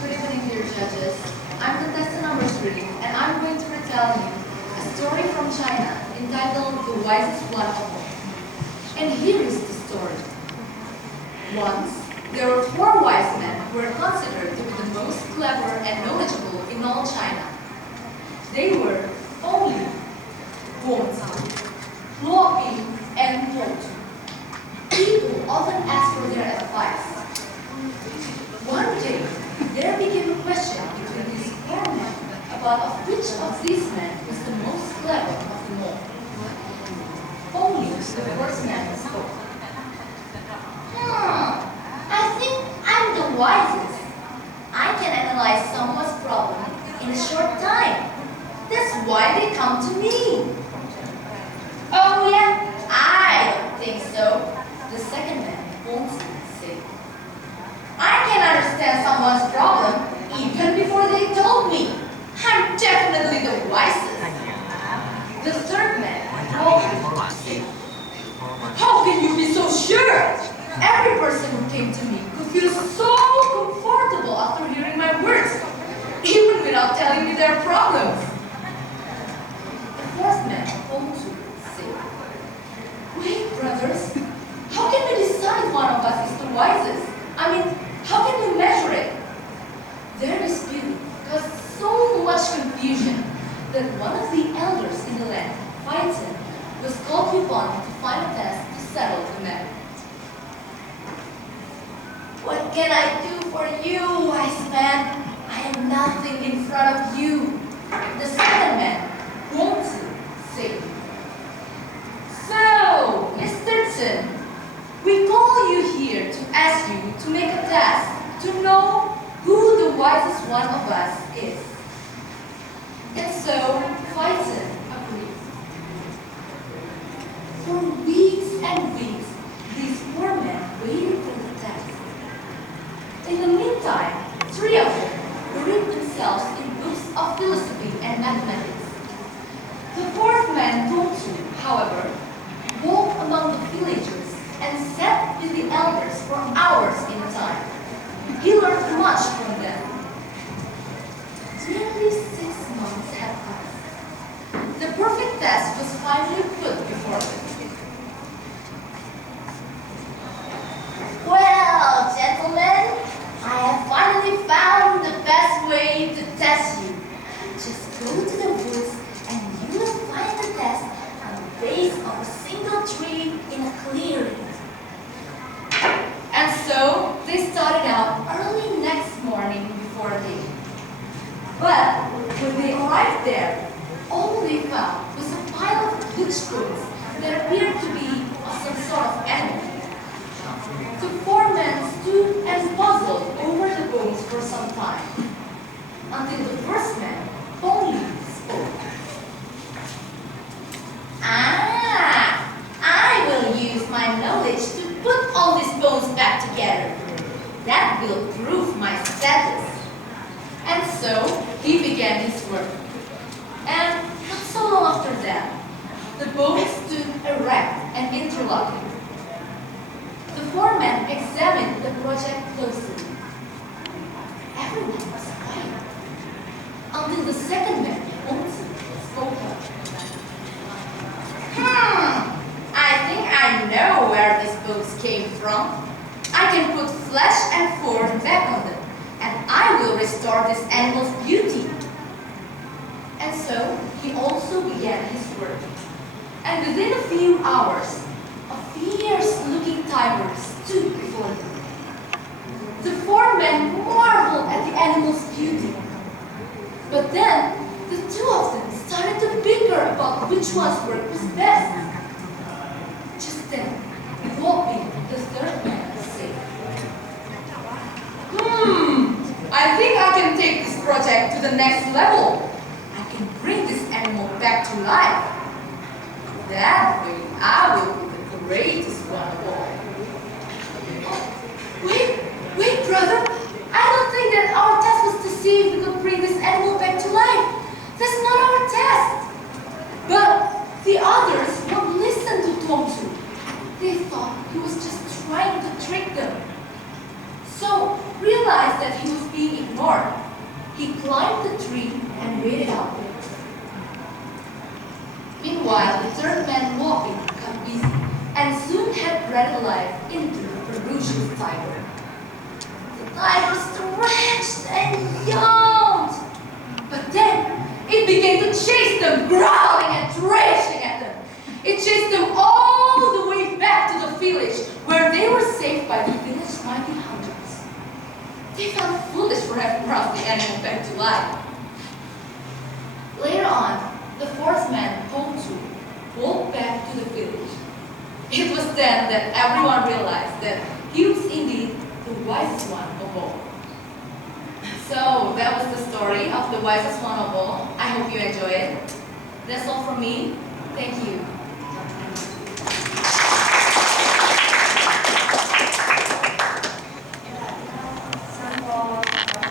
Good evening, dear judges. I'm contestant number 3, and I'm going to retell you a story from China entitled The Wisest One of All. And here is the story. Once, there were 4 wise men who were considered to be the most clever and knowledgeable in all China. They were only Bonzi, Luopi, and Totu. People often asked for their advice. One day, there became a question between these 4 men about which of these men was the most clever of them all. Only the first man spoke. I think I'm the wisest. I can analyze someone's problem in a short time. That's why they come to me. Oh yeah, I don't think so. the second man won't say. I can understand someone's problem even before they told me. I'm definitely the wisest. The third man won't say. How can you be so sure? Every person who came to me could feel so comfortable after hearing my words, even without telling me their problems. The fourth man won't say. Wait, brothers, how can we decide one of us is the wisest? I mean, how can we measure it? Their dispute caused so much confusion that one of the elders in the land, Tahun, was called upon to find a test to settle the matter. What can I do for you, wise man? I am nothing in front of you. The second man won't say. So, Mr. Chen, we call you here to ask you to make a test to know who the wisest one of us is. And so, Tahun agreed. For weeks and weeks, these 4 men waited for the test. In the meantime, 3 of them buried themselves in books of philosophy and mathematics. The 4th man, Tahun, however, walked among the villagers and sat with the elders for hours in a time. He learned much from them. Nearly 6 months had passed. The perfect test was finally put before them. Well, gentlemen, I have finally found the best way to test you. Just go to the woods and you will find the test on the base of a single tree in a clearing. And so they started out early next morning before day. But when they arrived there, all they found was a pile of good bones that appeared to be of some sort of animal. The 4 men stood and puzzled over the bones for some time, until the first man only spoke. I will use my knowledge to put all these bones back together. That will prove my status. And so he began his work. And not so long after that, the bones stood erect and interlocking. The 4 men examined the project closely. Everyone was quiet until the second man, Bonzi, spoke up. I think I know where these bones came from. I can put flesh and fur back on them, and I will restore this animal's beauty. And so he also began his work. And within a few hours, a fierce-looking tiger stood before them. The 4 men marveled at the animal's beauty. But then, the 2 of them started to bicker about which one's work was best. Just then, Whopping, the third man, said, I think project to the next level. I can bring this animal back to life. That way, I will be the greatest one of all. Wait, brother. I don't think that our test was to see if we could bring this animal back to life. That's not our test. But the others won't listen to Tahun. They thought he was just trying to trick them. So, realized that he was being ignored. He climbed the tree and waited out there. Meanwhile, the third man walking got busy and soon had bred life into the ferocious tiger. The tiger stretched and yawned, but then it began to chase them, growling and thrashing at them. It chased them all the way back to the village, where they were saved by the village's mighty hunters. They felt foolish for having brought the animal back to life. Later on, the fourth man, Tahun, walked back to the village. It was then that everyone realized that he was indeed the wisest one of all. So that was the story of the wisest one of all. I hope you enjoyed it. That's all from me. Thank you.